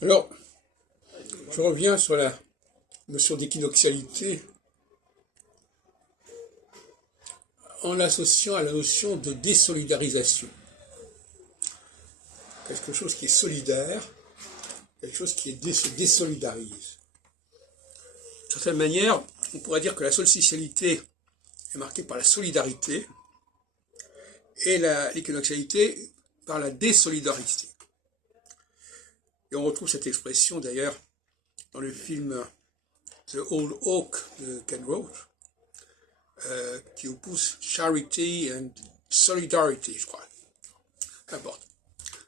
Alors, je reviens sur la notion d'équinoxialité en l'associant à la notion de désolidarisation. Quelque chose qui est solidaire, quelque chose qui se désolidarise. D'une certaine manière, on pourrait dire que la solsticialité est marquée par la solidarité et l'équinoxialité par la désolidarité. Et on retrouve cette expression d'ailleurs dans le film The Old Oak de Ken Roach, qui oppose charity and solidarity, je crois. Qu'importe.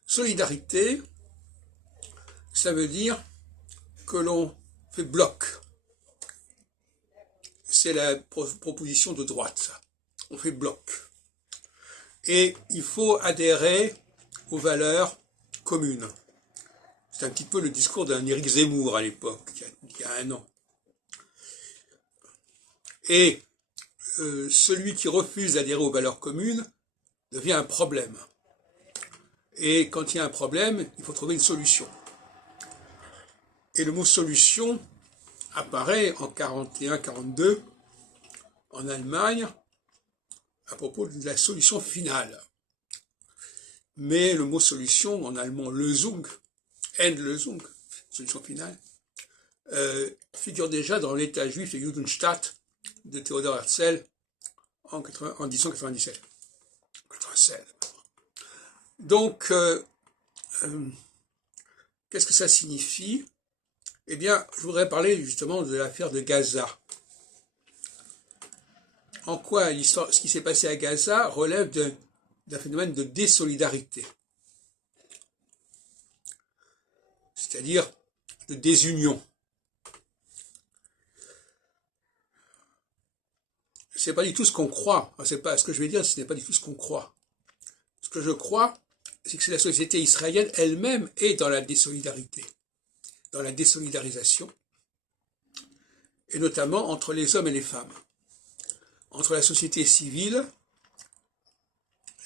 Solidarité, ça veut dire que l'on fait bloc. C'est la proposition de droite, ça. On fait bloc. Et il faut adhérer aux valeurs communes. C'est un petit peu le discours d'un Éric Zemmour à l'époque, il y a 1 an. Et celui qui refuse d'adhérer aux valeurs communes devient un problème. Et quand il y a un problème, il faut trouver une solution. Et le mot solution apparaît en 41-42 en Allemagne à propos de la solution finale. Mais le mot solution en allemand Lösung, Endlösung, solution finale, figure déjà dans l'état juif de Judenstadt de Theodor Herzl en 1897. 96. Donc, qu'est-ce que ça signifie? Eh bien, je voudrais parler justement de l'affaire de Gaza. En quoi ce qui s'est passé à Gaza relève d'un phénomène de désolidarité, c'est-à-dire de désunion. C'est pas du tout ce qu'on croit. C'est pas ce que je vais dire, ce n'est pas du tout ce qu'on croit. Ce que je crois, c'est que la société israélienne elle-même est dans la désolidarité, dans la désolidarisation, et notamment entre les hommes et les femmes, entre la société civile,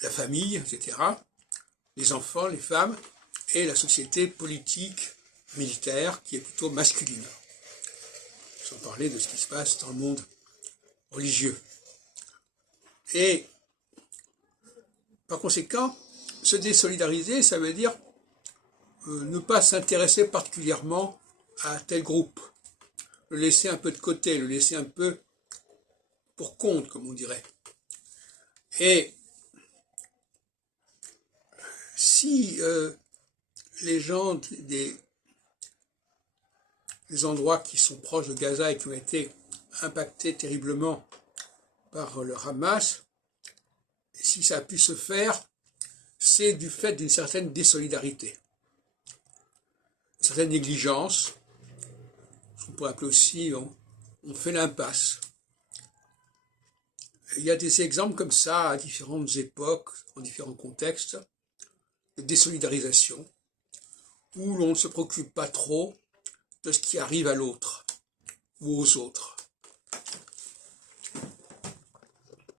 la famille, etc., les enfants, les femmes, et la société politique, militaire, qui est plutôt masculine. Sans parler de ce qui se passe dans le monde religieux. Et par conséquent, se désolidariser, ça veut dire ne pas s'intéresser particulièrement à tel groupe, le laisser un peu de côté, le laisser un peu pour compte, comme on dirait. Et si les gens des endroits qui sont proches de Gaza et qui ont été impactés terriblement par le Hamas, si ça a pu se faire, c'est du fait d'une certaine désolidarité, une certaine négligence, ce qu'on pourrait appeler aussi, on fait l'impasse. Il y a des exemples comme ça à différentes époques, en différents contextes, de désolidarisation, où l'on ne se préoccupe pas trop de ce qui arrive à l'autre ou aux autres.